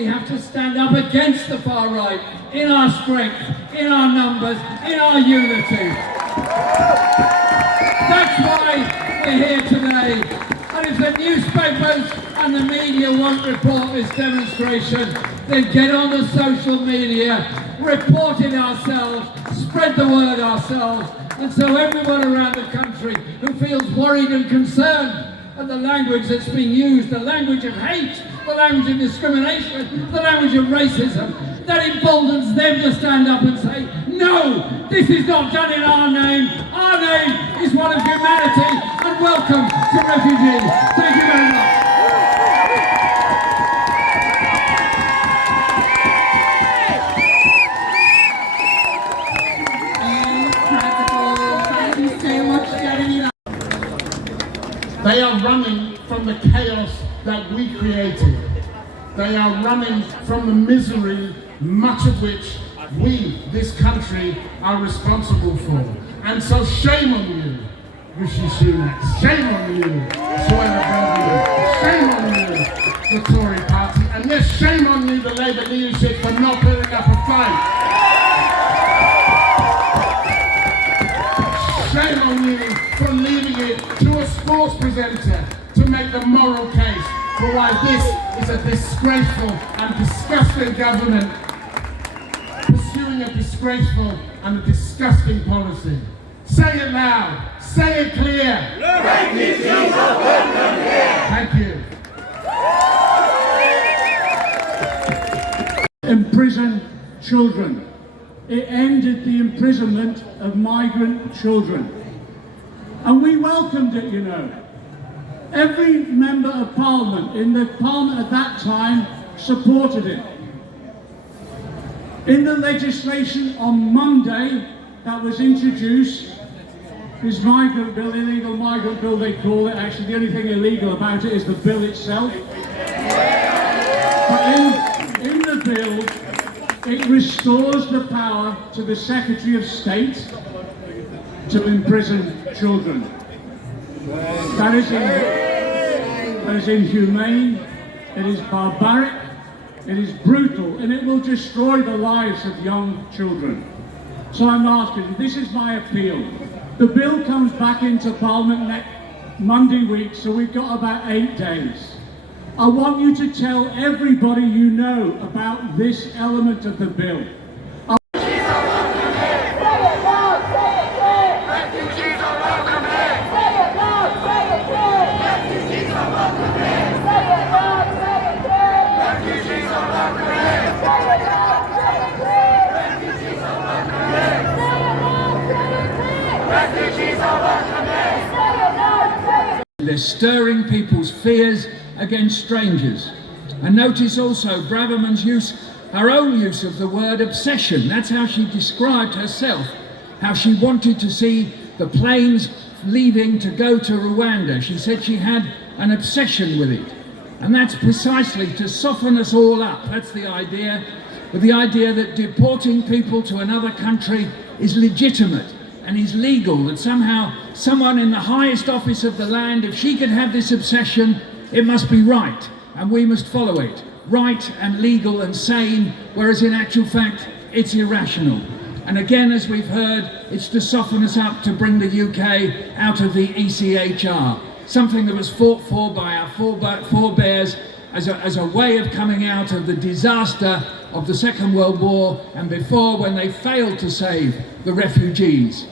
we have to stand up against the far right in our strength, in our numbers, in our unity. That's why we're here today. And if the newspapers and the media won't report this demonstration, then get on the social media, report it ourselves, spread the word ourselves, and so everyone around the country who feels worried and concerned at the language that's being used, the language of hate, the language of discrimination, the language of racism, that emboldens them to stand up and say, no, this is not done in our name. Our name is one of humanity, and welcome to refugees. Thank you very much. Thank you so much, Jeremy. They are running from the chaos that we created. They are running from the misery, much of which we, this country, are responsible for. And so shame on you, Rishi Sunak. Shame on you, Suella Braverman. Shame on you, the Tory party. And yes, shame on you, the Labour leadership, for not putting up a fight. Shame on you for leaving it to a sports presenter to make the moral case for why this is a disgraceful and disgusting government pursuing a disgraceful and a disgusting policy. Say it loud, say it clear. Refugees are welcome here. Thank you. Imprison children. It ended the imprisonment of migrant children. And we welcomed it, you know. Every member of Parliament in the Parliament at that time supported it. In the legislation on Monday that was introduced, this migrant bill, illegal migrant bill they call it, actually the only thing illegal about it is the bill itself. But in the bill, it restores the power to the Secretary of State to imprison children. That is inhumane, it is barbaric, it is brutal, and it will destroy the lives of young children. So I'm asking, this is my appeal. The bill comes back into Parliament next Monday week, so we've got about 8 days. I want you to tell everybody you know about this element of the bill. They're stirring people's fears against strangers. And notice also Braverman's her own use of the word obsession. That's how she described herself, how she wanted to see the planes leaving to go to Rwanda. She said she had an obsession with it. And that's precisely to soften us all up. That's the idea, with the idea that deporting people to another country is legitimate and is legal, that somehow someone in the highest office of the land, if she could have this obsession, it must be right, and we must follow it. Right and legal and sane, whereas in actual fact, it's irrational. And again, as we've heard, it's to soften us up to bring the UK out of the ECHR, something that was fought for by our forebears as a way of coming out of the disaster of the Second World War and before, when they failed to save the refugees.